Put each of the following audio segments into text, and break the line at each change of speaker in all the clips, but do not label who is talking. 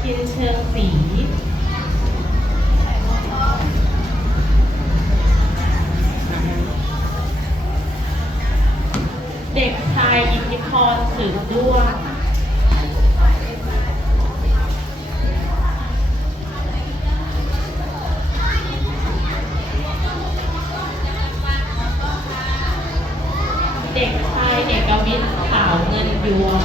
ายอนาคิน
เชิ
ง
ศรีเด็กชายอิทธิพรสืบด้วงเด็กชายเอกวิทย์ขาวเงินยวง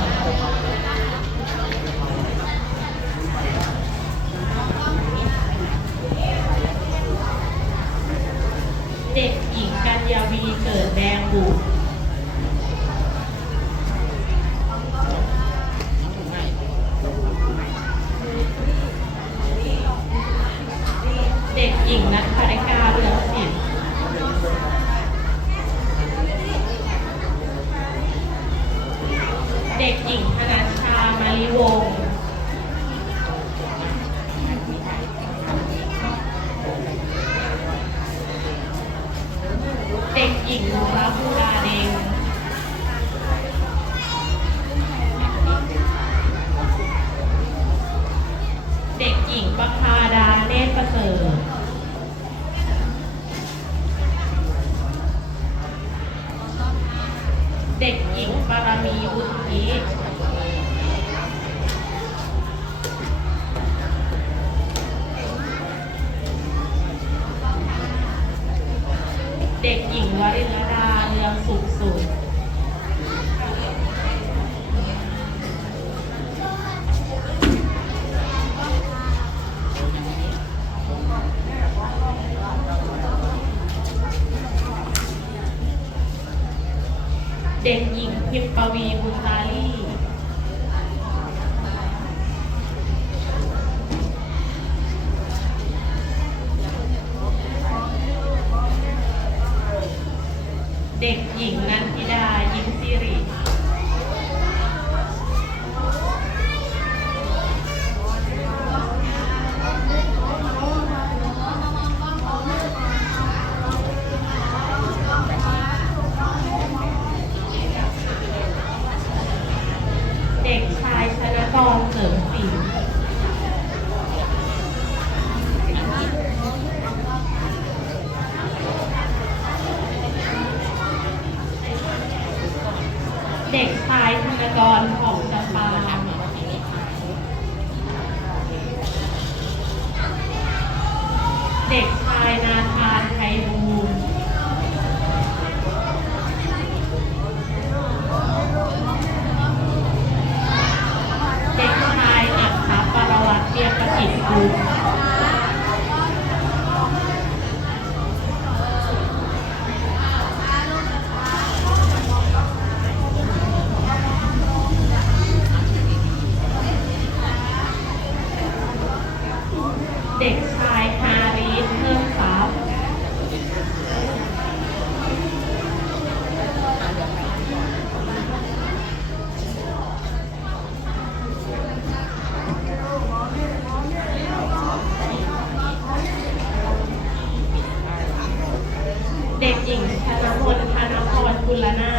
ด็กหญิงธนัชชามาริวงศ์เด็กหญิงนุรภูราเดงเด็กหญิงประภาดาเนตรประเสริฐเด็กหญิงปารมีบุญี้ เด็กหญิงพิมปวีบุญตาลีายธนกรของจำปาเด็กชายนาธานไทยบูรเด็กชายอัคคปรวัตเตียงประสิทธิ์กุล เด็กหญิงธนพลธนพรกุลนา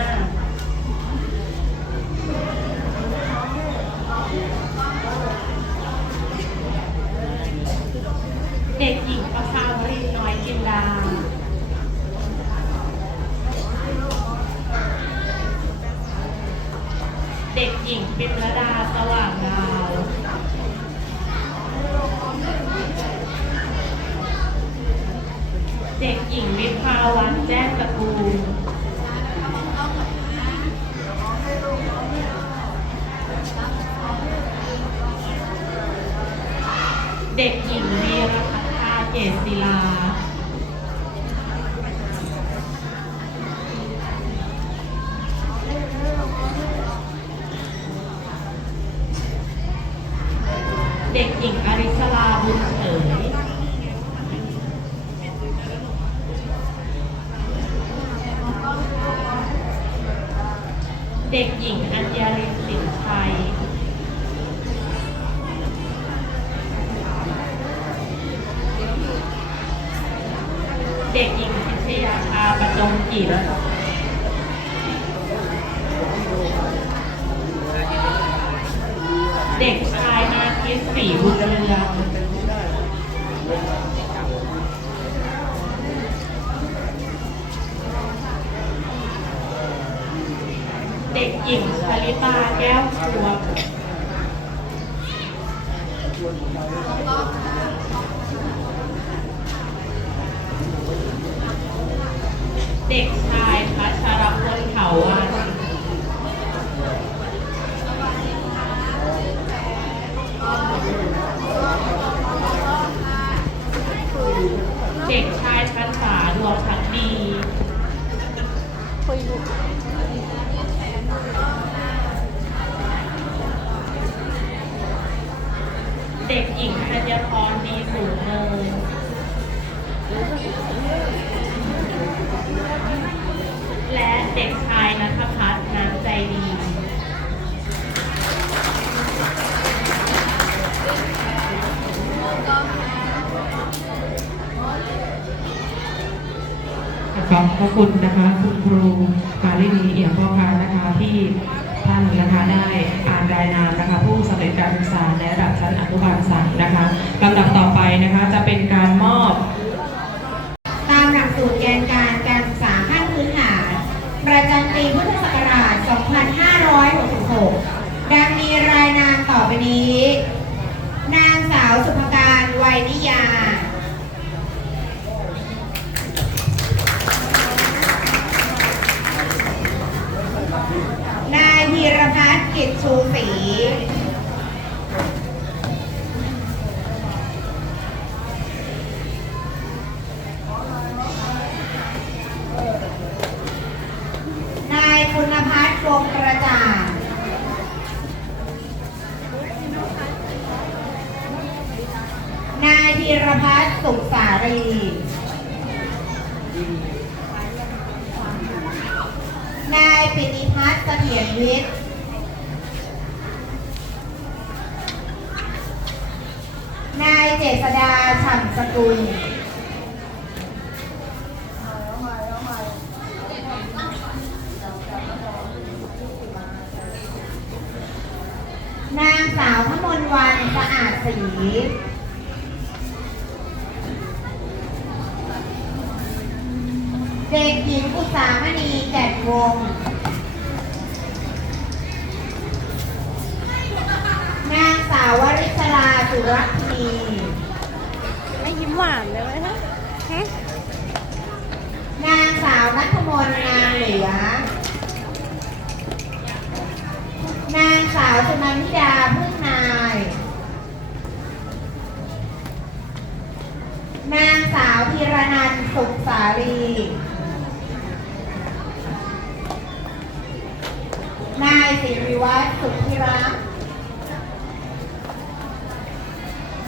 เด็กหญิงวิภาวันแจ้งตระกูลเด็กหญิงวีรพัฒนาเกศศิลา เด็กหญิงอริสลาบุญเอ๋ย เด็กหญิงอัญญารินสินชัย เด็กหญิงพิชยาภาประจงกิจเด็กชายอาทิตย์ศรีบุญเรืองเด็กหญิงชลิตาแก้วชวงเด็ก ชายพัชรพลเถาวันเด็กชายพันษาดวงพักดี
คุยอยู่
เด็กหญิงธัญพรดีสูงเนิน และเด็กชายนัทพัฒน์น้ำใจดี
ขอบพระคุณนะคะคุณครูปารินีเอี่ยมพ่อค้านะคะที่ท่านนะคะได้อ่านรายนามนะคะผู้สำเร็จการศึกษาในระดับชั้นอนุบาลสามนะคะ
วิทนายเจษดาฉ่ำสกุลนางสาวพมลวันสะอาดสีเด็กหญิงอุตสามณีแก่นวงศ์างสาววริศราสุรัตนี
ไม่ยิ้มหวานเลยไหมฮะฮะ
นางสาวนัทมนต์นางเหลือ นางสาวสุนันทิดาพึ่งนาย นางสาวธีรนันท์สุขสาลีนายสิริวัฒน์สุทธิรักษ์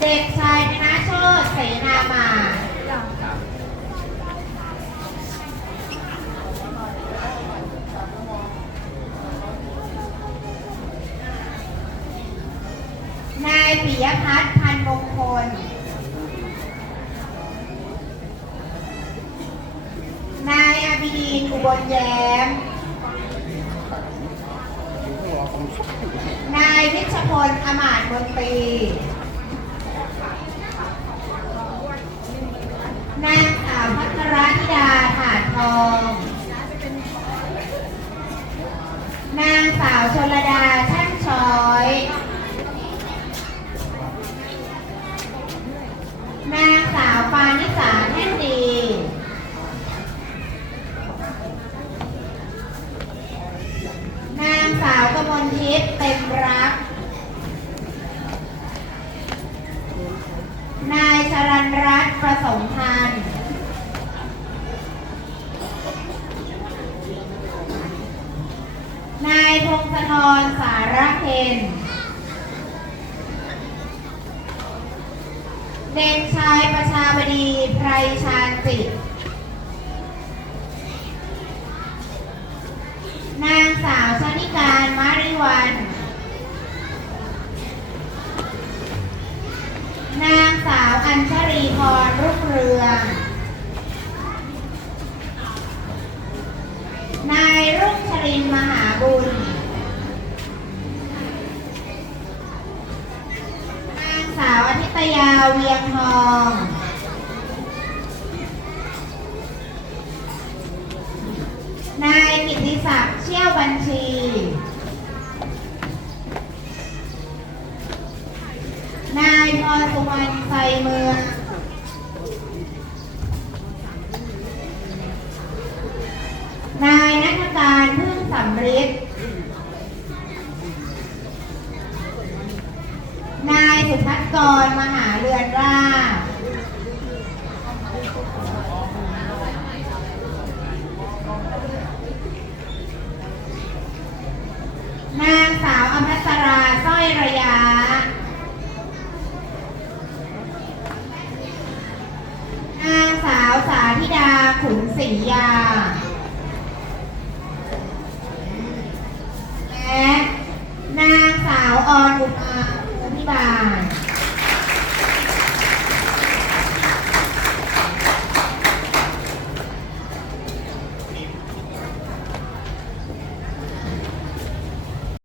เด็กชายธนโชตเสนามานายปิยพัฒน์พันมงคล นายอภิดีนอุบลแย้ม นายวิชพลอมาตมนตรี นางสาวพัทรธิดาถาดทอง นางสาวชลดาช่างทิ พงศธรสารเพนเด็กชายประชาบดีไพรชาญจิต นางสาวชนิการมาริวัน นางสาวอัญชรีพรรุ่งเรือง นายรุ่งชรินมหาบุญ ตยเวียงทองนายกิติศักดิ์เชี่ยวบัญชี นายพรสุวรรณไซเมือง นายนัทการพึ่งสำริดนายสุพัฒกรมหาเรือนราช นางสาวอภัสราสร้อยระยะ นางสาวสาธิดา ขุนศรียา